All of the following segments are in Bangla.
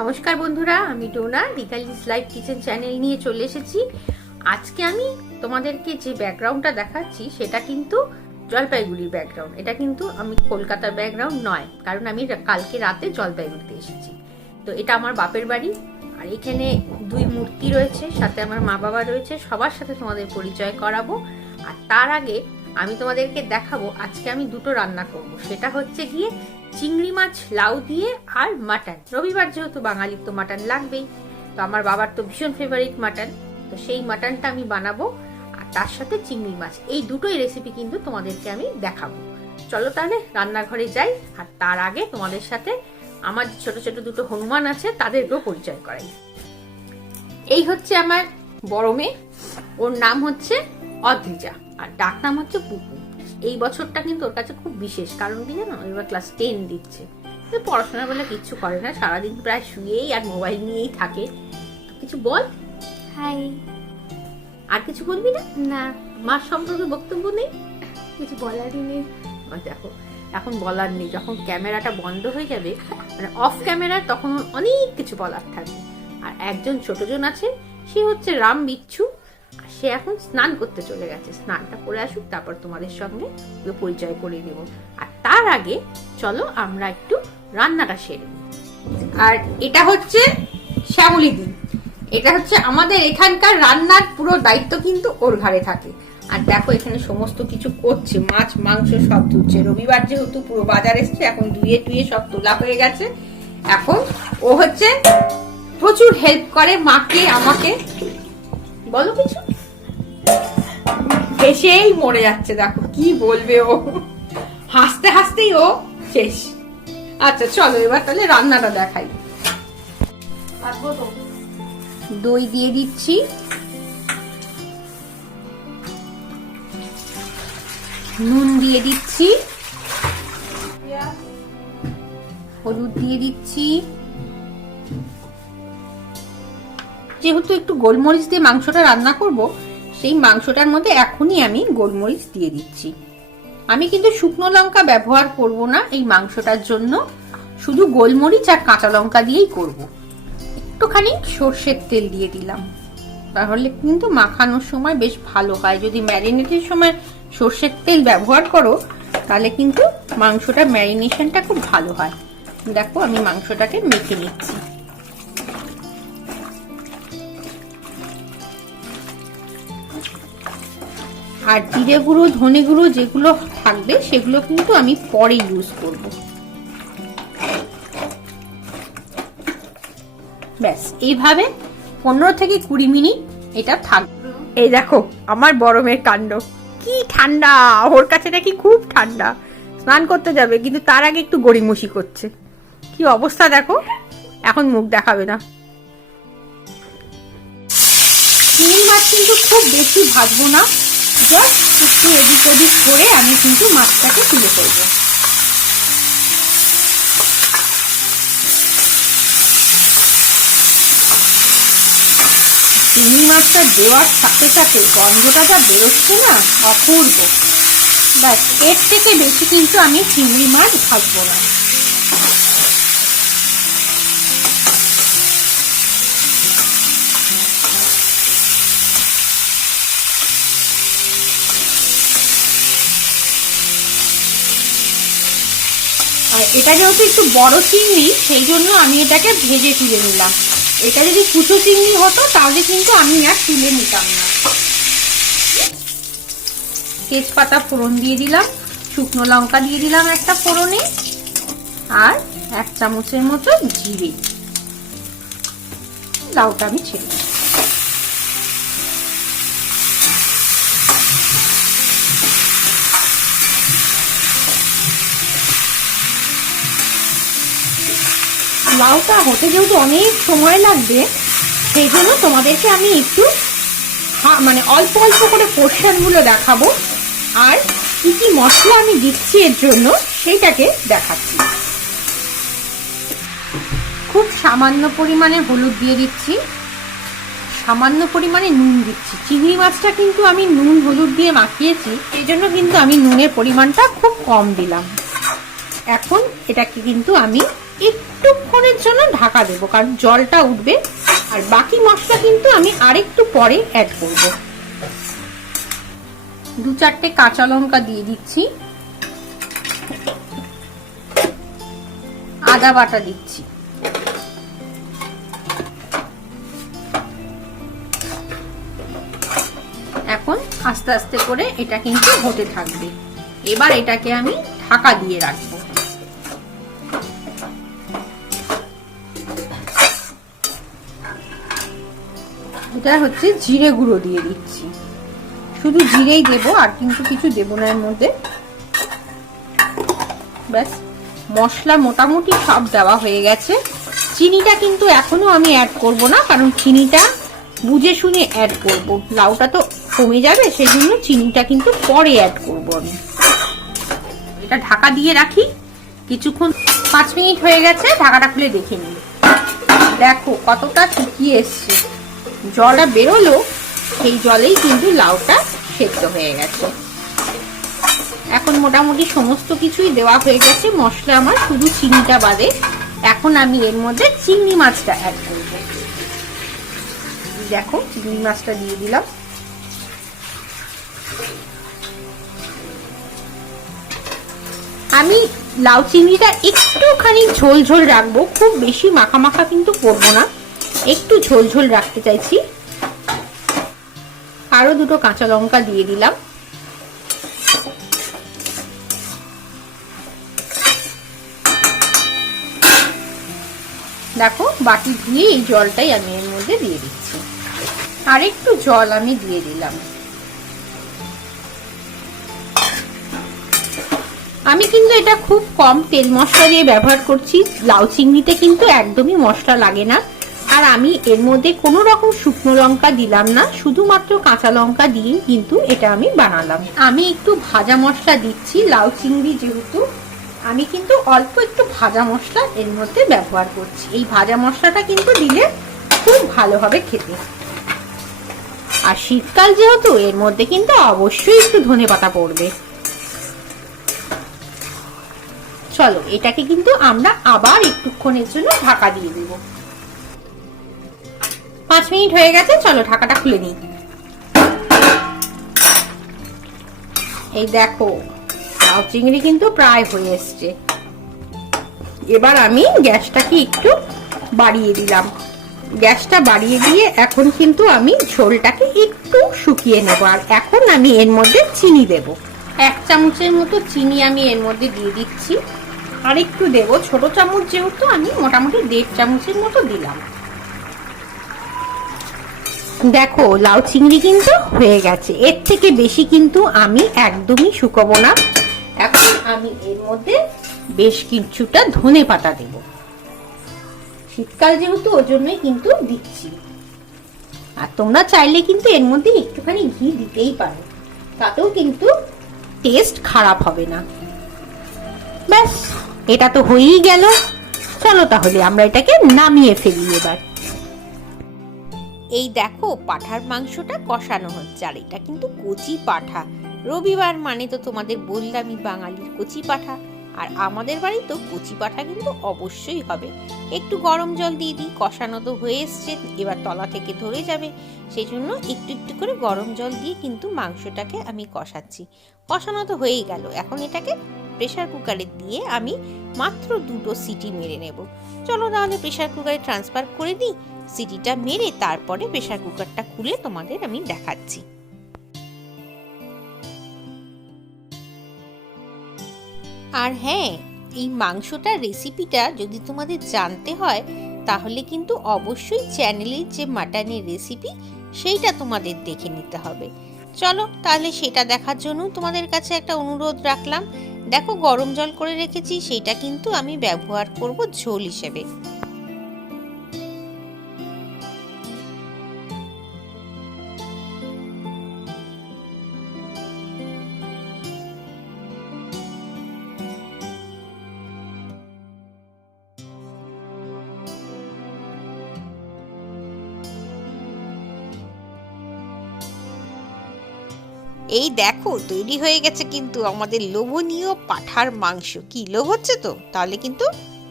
নমস্কার বন্ধুরা, আমি ডোনা দিকালিস লাইভ কিচেন চ্যানেল নিয়ে চলে এসেছি। আজকে আমি তোমাদেরকে যে ব্যাকগ্রাউন্ডটা দেখাচ্ছি সেটা কিন্তু জলপাইগুড়ির ব্যাকগ্রাউন্ড। এটা কিন্তু আমি কলকাতার ব্যাকগ্রাউন্ড নয়, কারণ আমি কালকে রাতে জলপাইগুড়িতে এসেছি। তো এটা আমার বাপের বাড়ি, আর এখানে দুই মূর্তি রয়েছে, সাথে আমার মা বাবা রয়েছে। সবার সাথে তোমাদের পরিচয় করাবো। আর তার আগে আমি তোমাদেরকে দেখাবো আজকে আমি দুটো রান্না করব। সেটা হচ্ছে গিয়ে চিংড়ি মাছ লাউ দিয়ে আর মাটন। রবিবার যেহেতু বাঙালির তো মাটন লাগবেই, তো আমার বাবার তো ভীষণ ফেভারিট মাটন, তো সেই মাটনটা আমি বানাবো। আর তার সাথে চিংড়ি মাছ, এই দুটোই রেসিপি কিন্তু তোমাদেরকে আমি দেখাবো। চলো তাহলে রান্নাঘরে যাই। আর তার আগে তোমাদের সাথে আমার ছোট ছোট দুটো হনুমান আছে, তাদেরকেও পরিচয় করাই। এই হচ্ছে আমার বড় মেয়ে, ওর নাম হচ্ছে অদ্রিজা, আর ডাক নাম হচ্ছে পুপু। এই বছরটা কিন্তু ওর কাছে খুব বিশেষ, কারণ কি জানো, এবার ক্লাস 10 দিচ্ছে। পড়াশোনা বলে কিচ্ছু করে না, সারাদিন প্রায় শুয়েই আর মোবাইল নিয়েই থাকে। কিছু বল। হাই। আর কিছু বলবি না? না, মার সম্পর্কে বক্তব্য নেই, কিছু বলারই নেই। দেখো এখন বলার নেই, যখন ক্যামেরাটা বন্ধ হয়ে যাবে, মানে অফ ক্যামেরা, তখন অনেক কিছু বলার থাকবে। আর একজন ছোটজন আছে, সে হচ্ছে রাম বিচ্ছু। সে এখন স্নান করতে চলে গেছে, স্নানটা করে আসুক, তারপর তোমাদের সঙ্গে পরিচয় করে দেব। আর তার আগে চলো আমরা একটু রান্নাটা সেরে নিই। আর এটা হচ্ছে শ্যামলী দি, এটা হচ্ছে আমাদের এখানকার রান্নার পুরো দায়িত্ব কিন্তু ওর ঘাড়ে থাকে। আর দেখো এখানে সমস্ত কিছু করছে, মাছ মাংস সব ধুচ্ছে। রবিবার যেহেতু পুরো বাজার এসছে, এখন ধুয়ে টুয়ে সব তোলা হয়ে গেছে। এখন ও হচ্ছে প্রচুর হেল্প করে মাকে, আমাকে। বলো কিছু। হেসেই মরে যাচ্ছে, দেখো কি বলবে ও, হাসতে হাসতেই ও শেষ। আচ্ছা চলো এবার তাহলে রান্নাটা দেখাই। দই দিয়ে দিচ্ছি, নুন দিয়ে দিচ্ছি, হলুদ দিয়ে দিচ্ছি। যেহেতু একটু গোলমরিচ দিয়ে মাংসটা রান্না করব, সেই মাংসটার মধ্যে এখনই আমি গোলমরিচ দিয়ে দিচ্ছি। আমি কিন্তু শুকনো লঙ্কা ব্যবহার করব না এই মাংসটার জন্য, শুধু গোলমরিচ আর কাঁচা লঙ্কা দিয়েই করব। একটুখানি সর্ষের তেল দিয়ে দিলাম, তাহলে কিন্তু মাখানোর সময় বেশ ভালো হয়। যদি ম্যারিনেটের সময় সর্ষের তেল ব্যবহার করো, তাহলে কিন্তু মাংসটা ম্যারিনেশনটা খুব ভালো হয়। দেখো আমি মাংসটাকে মেখে নিচ্ছি। আর জিরে গুঁড়ো ধনে গুঁড়ো যেগুলো থাকবে সেগুলো কিন্তু আমি পরে ইউজ করব। ব্যাস এইভাবে 15 থেকে 20 মিনিট এটা থাকবে। এই দেখো আমার বড় মেয়ের কাণ্ড, কি ঠান্ডা, ওর কাছে নাকি খুব ঠান্ডা। স্নান করতে যাবে, কিন্তু তার আগে একটু গড়িমসি করছে। কি অবস্থা দেখো, এখন মুখ দেখাবে না। চিংড়ি মাছ কিন্তু খুব বেশি ভাজবো না, জাস্ট একটু এদিক ওদিক করে আমি কিন্তু মাছটাকে তুলে ফেলবো। চিংড়ি মাছটা দেওয়ার সাথে সাথে গন্ধটা যা বেরোচ্ছে না, অপূর্ব। ব্যাস, এর থেকে বেশি কিন্তু আমি চিংড়ি মাছ ভাজবো না। আর এটা যেহেতু একটু বড় চিংড়ি, সেই জন্য আমি এটাকে ভেজে তুলে নিলাম। এটা যদি কুচো চিংড়ি হতো তাহলে কিন্তু আমি আর তুলে নিতাম না। তেজপাতা ফোড়ন দিয়ে দিলাম, শুকনো লঙ্কা দিয়ে দিলাম একটা ফোড়নে, আর 1 চামচের মতো জিরে। লাউটা আমি ছেড়ে দিই। লাউটা হতে যেহেতু অনেক সময় লাগবে, সেই জন্য তোমাদেরকে আমি একটু মানে অল্প অল্প করে পোর্শন গুলো দেখাবো, আর কি কি মশলা আমি দিচ্ছি এর জন্য সেইটাকে দেখাচ্ছি। খুব সামান্য পরিমাণে হলুদ দিয়ে দিচ্ছি, সামান্য পরিমাণে নুন দিচ্ছি। চিংড়ি মাছটা কিন্তু আমি নুন হলুদ দিয়ে মাখিয়েছি, এই জন্য কিন্তু আমি নুনের পরিমাণটা খুব কম দিলাম। এখন এটাকে কিন্তু আমি একটুক্ষণের জন্য ঢাকা ঢাকা দেবো, কারণ জলটা উঠবে। আর বাকি মশলা কিন্তু আমি আরেকটু পরে অ্যাড করব। 2-4টে কাঁচা লঙ্কা দিয়ে দিচ্ছি, আদা বাটা দিচ্ছি, এখন আস্তে আস্তে করে এটা কিন্তু হতে থাকবে। এবার এটাকে আমি ঢাকা দিয়ে রাখবো। এটা হচ্ছে জিরে গুঁড়ো দিয়ে দিচ্ছি, শুধু জিরেই দেবো, আর কিন্তু কিছু দেবো না এর মধ্যে। ব্যাস, মশলা মোটামুটি সব দেওয়া হয়ে গেছে। চিনিটা কিন্তু এখনো আমি অ্যাড করব না, কারণ চিনিটা বুঝে শুনে অ্যাড করব, লাউটা তো কমে যাবে, সেই জন্য চিনিটা কিন্তু পরে অ্যাড করব আমি। এটা ঢাকা দিয়ে রাখি কিছুক্ষণ। 5 মিনিট হয়ে গেছে, ঢাকাটা খুলে দেখে নিই। দেখো কতটা শুকিয়ে এসছে, জলটা বেরোলো, সেই জলেই কিন্তু লাউটা সেদ্ধ হয়ে গেছে। এখন মোটামুটি সমস্ত কিছুই দেওয়া হয়ে গেছে মশলা আমার, শুধু চিনিটা বাদে। এখন আমি এর মধ্যে চিংড়ি মাছটা অ্যাড করব। দেখো চিংড়ি মাছটা দিয়ে দিলাম। আমি লাউ চিংড়িটা একটুখানি ঝোল ঝোল রাখবো, খুব বেশি মাখা মাখা কিন্তু করবো না, একটু ঝোল ঝোল রাখতে চাইছি। আরো 2টো কাঁচা লঙ্কা দিয়ে দিলাম। দেখো বাটি ধুয়ে এই জলটাই আমি এর মধ্যে দিয়ে দিচ্ছি, আর একটু জল আমি দিয়ে দিলাম। আমি কিন্তু এটা খুব কম তেল মশলা দিয়ে ব্যবহার করছি, লাউ চিংড়িতে কিন্তু একদমই মশলা লাগে না। আর আমি এর মধ্যে কোনো রকম শুকনো লঙ্কা দিলাম না, শুধুমাত্র কাঁচা লঙ্কা দিয়ে কিন্তু এটা আমি বানালাম। আমি একটু ভাজা মশলা দিচ্ছি, লাউ চিংড়ি যেহেতু, আমি কিন্তু অল্প একটু ভাজা মশলা এর মধ্যে ব্যবহার করছি। এই ভাজা মশলাটা কিন্তু দিলে খুব ভালো হবে খেতে। আর শীতকাল যেহেতু, এর মধ্যে কিন্তু অবশ্যই একটু ধনেপাতা পড়বে। চলো এটাকে কিন্তু আমরা আবার একটুক্ষণের জন্য ঢাকা দিয়ে দেব। 5 মিনিট হয়ে গেছে, চলো ঢাকাটা খুলে নিই। এই দেখো লাউ চিংড়ি কিন্তু প্রায় হয়ে এসছে। এবার আমি গ্যাসটাকে একটু বাড়িয়ে দিলাম। গ্যাসটা বাড়িয়ে দিয়ে এখন কিন্তু আমি ঝোলটাকে একটু শুকিয়ে নেব। আর এখন আমি এর মধ্যে চিনি দেব, 1 চামচের মতো চিনি আমি এর মধ্যে দিয়ে দিচ্ছি। আর একটু দেবো, ছোট চামচ যেহেতু আমি মোটামুটি 1.5 চামচের মতো দিলাম। দেখো লাউ চিংড়ি কিন্তু হয়ে গেছে, এর থেকে বেশি কিন্তু আমি একদমই শুকাবো না। এখন আমি এর মধ্যে বেশ কিছুটা ধনেপাতা দেব, শীতকাল যেহেতু ওই জন্যই কিন্তু দিচ্ছি। আর তোমরা চাইলে কিন্তু এর মধ্যে একটুখানি ঘি দিতেই পারো, তাতেও কিন্তু টেস্ট খারাপ হবে না। ব্যাস, এটা তো হয়েই গেল। চলো তাহলে আমরা এটাকে নামিয়ে ফেলি এবার। এই দেখো পাঁঠার মাংসটা কষানো হচ্ছে, আর এটা কিন্তু কচি পাঁঠা। রবিবার মানে তো তোমাদের বললামই বাঙালির কচি পাঁঠা, আর আমাদের বাড়ি তো কচি পাঁঠা কিন্তু অবশ্যই হবে। একটু গরম জল দিয়ে দিই, কষানো তো হয়ে এসছে, এবার তলা থেকে ধরে যাবে, সেই জন্য একটু একটু করে গরম জল দিয়ে কিন্তু মাংসটাকে আমি কষাচ্ছি। কষানো তো হয়েই গেল, এখন এটাকে প্রেসার কুকারে দিয়ে আমি মাত্র 2টো সিটি মেরে নেব। চলো তাহলে প্রেসার কুকারে ট্রান্সফার করে দিই, সিটিটা মেরে তারপরে প্রেসার কুকারটা খুলে তোমাদের আমি দেখাচ্ছি। আর হ্যাঁ, এই মাংসটার রেসিপিটা যদি তোমাদের জানতে হয়, তাহলে কিন্তু অবশ্যই চ্যানেলের যে মাটনের রেসিপি সেইটা তোমাদের দেখে নিতে হবে। চলো তাহলে সেটা দেখার জন্য তোমাদের কাছে একটা অনুরোধ রাখলাম। দেখো গরম জল করে রেখেছি, সেইটা কিন্তু আমি ব্যবহার করব ঝোল হিসেবে। এই দেখো তৈরি হয়ে গেছে কিন্তু আমাদের লোভনীয় পাঁঠার মাংস। কি লোভ হচ্ছে তো? তাহলে কিন্তু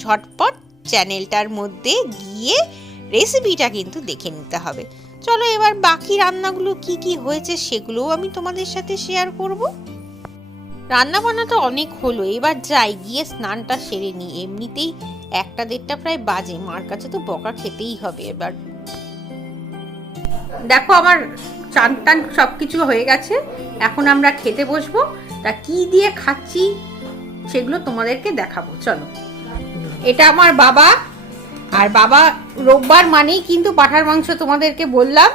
ঝটপট চ্যানেলটার মধ্যে গিয়ে রেসিপিটা কিন্তু দেখে নিতে হবে। চলো এবার বাকি রান্নাগুলো কি কি হয়েছে সেগুলোও আমি তোমাদের সাথে শেয়ার করব। রান্না বান্না তো অনেক হলো, এবার যাই গিয়ে স্নানটা সেরে নিই। এমনিতেই 1টা-1:30 প্রায় বাজে, মার কাছে তো বকা খেতেই হবে। এবার দেখো আমার চান টান সবকিছু হয়ে গেছে, এখন আমরা খেতে বসবো। তা কি দিয়ে খাচ্ছি সেগুলো তোমাদেরকে দেখাবো, চলো। এটা আমার বাবা, আর বাবা রোববার মানেই কিন্তু পাঁঠার মাংস, তোমাদেরকে বললাম।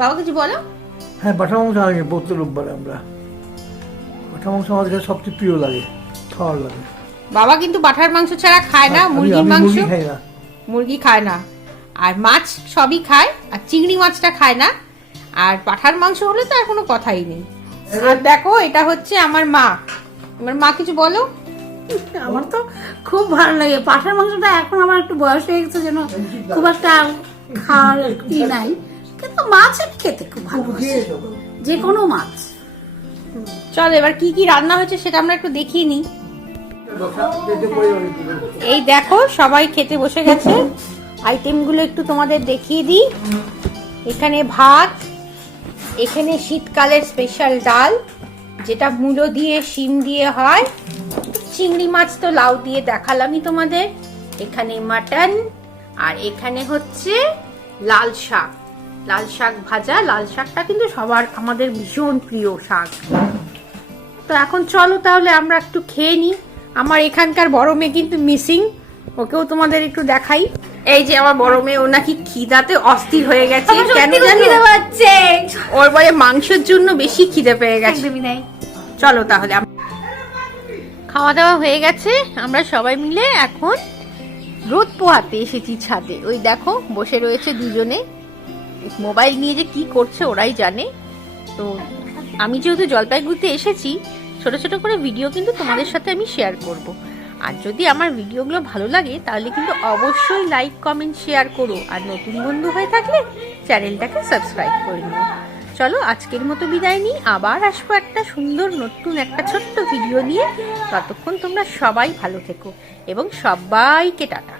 বাবা কিছু বলো। হ্যাঁ, পাঁঠার মাংস আগে প্রতি রোববার আমরা পাঁঠার মাংস আমাদের কাছে সবচেয়ে প্রিয় লাগে, খাওয়ার লাগে। বাবা কিন্তু পাঁঠার মাংস ছাড়া খায় না, মুরগির মাংস খাই না, মুরগি খায় না, আর মাছ সবই খায়, আর চিংড়ি মাছটা খায় না। আর পাঁঠার মাংস হলে তো আর কোনো কথাই নেই। আর দেখো এটা হচ্ছে আমার মা। আমার মা কিছু বলো। আমার তো খুব ভালো লাগে পাঁঠার মাংসটা। এখন আমার একটু বয়স হয়ে গেছে যেন খুব একটা খাওয়ার ই নাই, কিন্তু মাছ আমি খেতে খুব ভালোবাসি, যে কোনো মাছ। চল এবার কি কি রান্না হয়েছে সেটা আমরা একটু দেখিয়ে নিই। এই দেখো সবাই খেতে বসে গেছে, আইটেমগুলো একটু তোমাদের দেখিয়ে দিই। এখানে ভাত, এখানে শীতকালের স্পেশাল ডাল, যেটা মূলো দিয়ে শিম দিয়ে হয়, চিংড়ি মাছ তো লাউ দিয়ে দেখালামই তোমাদের, এখানে মাটন, আর এখানে হচ্ছে লাল শাক, লাল শাক ভাজা। লাল শাকটা কিন্তু সবার আমাদের ভীষণ প্রিয় শাক। তো এখন চলো তাহলে আমরা একটু খেয়ে নিই। আমার এখানকার বড় মেয়ে কিন্তু মিসিং, ওকেও তোমাদের একটু দেখাই। এই যে আমার বড় মেয়ে, ও নাকি খিদাতে অস্থির হয়ে গেছে, কেন জানো? ওর বলে মাংসের জন্য বেশি খিদে পেয়ে গেছে। চলো তাহলে খাওয়া দাওয়া হয়ে গেছে, আমরা সবাই মিলে এখন রোদ পোহাতে এসেছি ছাদে। ওই দেখো বসে রয়েছে দুজনে, মোবাইল নিয়ে যে কি করছে ওরাই জানে। তো আমি যেহেতু জলপাইগুড়িতে এসেছি, ছোট ছোট করে ভিডিও কিন্তু তোমাদের সাথে আমি শেয়ার করব। আর যদি আমার ভিডিওগুলো ভালো লাগে তাহলে কিন্তু অবশ্যই লাইক কমেন্ট শেয়ার করো, আর নতুন বন্ধু হয়ে থাকলে চ্যানেলটাকে সাবস্ক্রাইব করে নিও। চলো আজকের মতো বিদায় নিই, আবার আসবো একটা সুন্দর নতুন একটা ছোট্ট ভিডিও নিয়ে। ততক্ষণ তোমরা সবাই ভালো থেকো এবং সবাইকে টাটা।